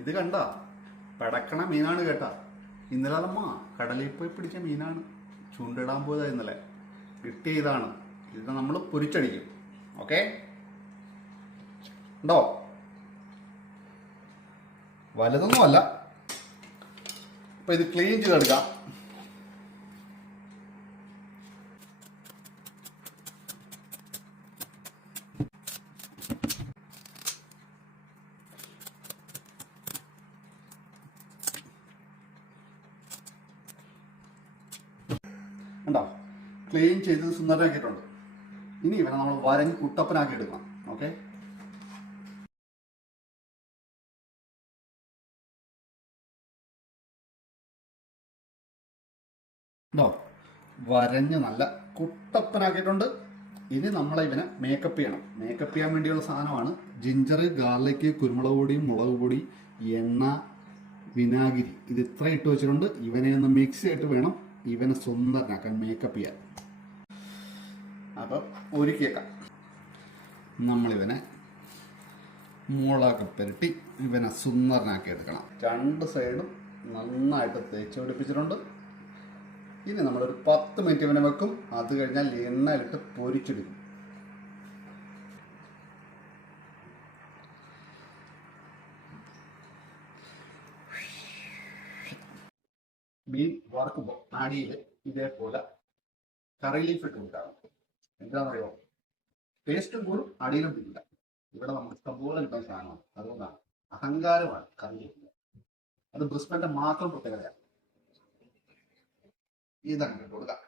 ഇത് കണ്ട പടക്കണ മീനാണ് കേട്ടാ. ഇന്നലെ അതമ്മ കടലിൽ പോയി പിടിച്ച മീനാണ്. ചൂണ്ടിടാൻ പോയതാ ഇന്നലെ. കിട്ടിയതാണ്. ഇത് നമ്മൾ പൊരിച്ചടിക്കും. ഓക്കെ, ഉണ്ടോ? വലുതൊന്നുമല്ല. അപ്പൊ ഇത് ക്ലീൻ ചെയ്തെടുക്കാം. ഉണ്ടോ? ക്ലീൻ ചെയ്ത് സുന്ദരമാക്കിയിട്ടുണ്ട്. ഇനി ഇവനെ നമ്മൾ വരഞ്ഞ് കുട്ടപ്പനാക്കി എടുക്കണം. ഓക്കെ, ഉണ്ടോ? വരഞ്ഞ് നല്ല കുട്ടപ്പനാക്കിയിട്ടുണ്ട്. ഇനി നമ്മളെ ഇവനെ മേക്കപ്പ് ചെയ്യണം. മേക്കപ്പ് ചെയ്യാൻ വേണ്ടിയുള്ള സാധനമാണ് ജിഞ്ചർ, ഗാർലിക്, കുരുമുളക് പൊടി, മുളക് പൊടി, എണ്ണ, വിനാഗിരി. ഇത് ഇത്ര ഇട്ട് വെച്ചിട്ടുണ്ട്. ഇവനെ ഒന്ന് മിക്സ് ചെയ്തിട്ട് വേണം ഇവനെ സുന്ദരനാക്കാൻ, മേക്കപ്പ് ചെയ്യാൻ. അപ്പം ഒരുക്കിയേക്കാം. നമ്മളിവനെ മുളക് പുരട്ടി ഇവനെ സുന്ദരനാക്കി എടുക്കണം. രണ്ട് സൈഡും നന്നായിട്ട് തേച്ച് പിടിപ്പിച്ചിട്ടുണ്ട്. ഇനി നമ്മളൊരു 10 മിനിറ്റ് ഇവനെ വെക്കും. അത് കഴിഞ്ഞാൽ എണ്ണയിലിട്ട് പൊരിച്ചെടുക്കും. മീൻ വറുക്കുമ്പോൾ അടിയിൽ ഇതേപോലെ കറി ലീഫ് ഇട്ട് കൊടുക്കാം. എന്താണെന്നറിയോ? ടേസ്റ്റും കൂടും, അടിയിലും പിടിക്കില്ല. ഇവിടെ നമുക്ക് ഇഷ്ടംപോലെ കിട്ടുന്ന സാധനമാണ്. അതുകൊണ്ടാണ് അഹങ്കാരമാണ് കറി ലീഫ്. അത് ബ്രിസ്ബന്റെ മാത്രം പ്രത്യേകതയാണ്. ഇതങ്ങനെ ഇട്ട് കൊടുക്കാം.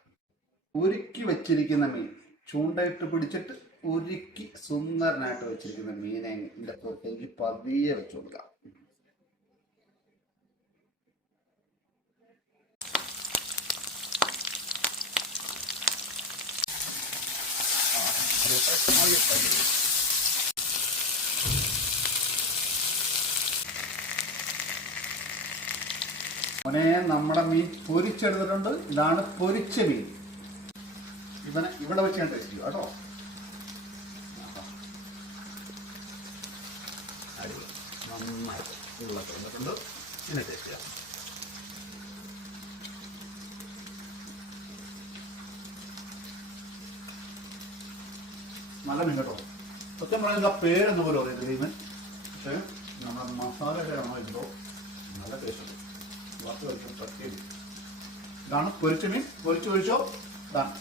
ഉരുക്കി വെച്ചിരിക്കുന്ന മീൻ, ചൂണ്ടയിട്ട് പിടിച്ചിട്ട് ഉരുക്കി സുന്ദരനായിട്ട് വെച്ചിരിക്കുന്ന മീനെ ഇതിൻ്റെ പുറത്തേക്ക് പതിയെ വെച്ച് കൊടുക്കാം. മോനെ, നമ്മുടെ മീൻ പൊരിച്ചെടുത്തിട്ടുണ്ട്. ഇതാണ് പൊരിച്ച മീൻ. ഇവനെ ഇവിടെ വെച്ച് ഞാൻ ടേസ്റ്റ് ചെയ്യും കേട്ടോ. നന്നായിട്ട് ഉള്ള തുറന്നിട്ടുണ്ട്. ഇതിനെ ടേസ്റ്റ് ചെയ്യാം. നല്ല മീൻ കേട്ടോ. സത്യം പറയുന്ന പേരെന്ന് പോലും അറിയില്ല മീൻ. പക്ഷേ നമ്മുടെ മസാലയുടെ ആണോ ഇതോ നല്ല ടേസ്റ്റ് ഉണ്ട്. വറുത്ത് കഴിച്ചു. ഇതാണ് പൊരിച്ച മീൻ. പൊരിച്ചു കഴിച്ചോ. ഇതാണ്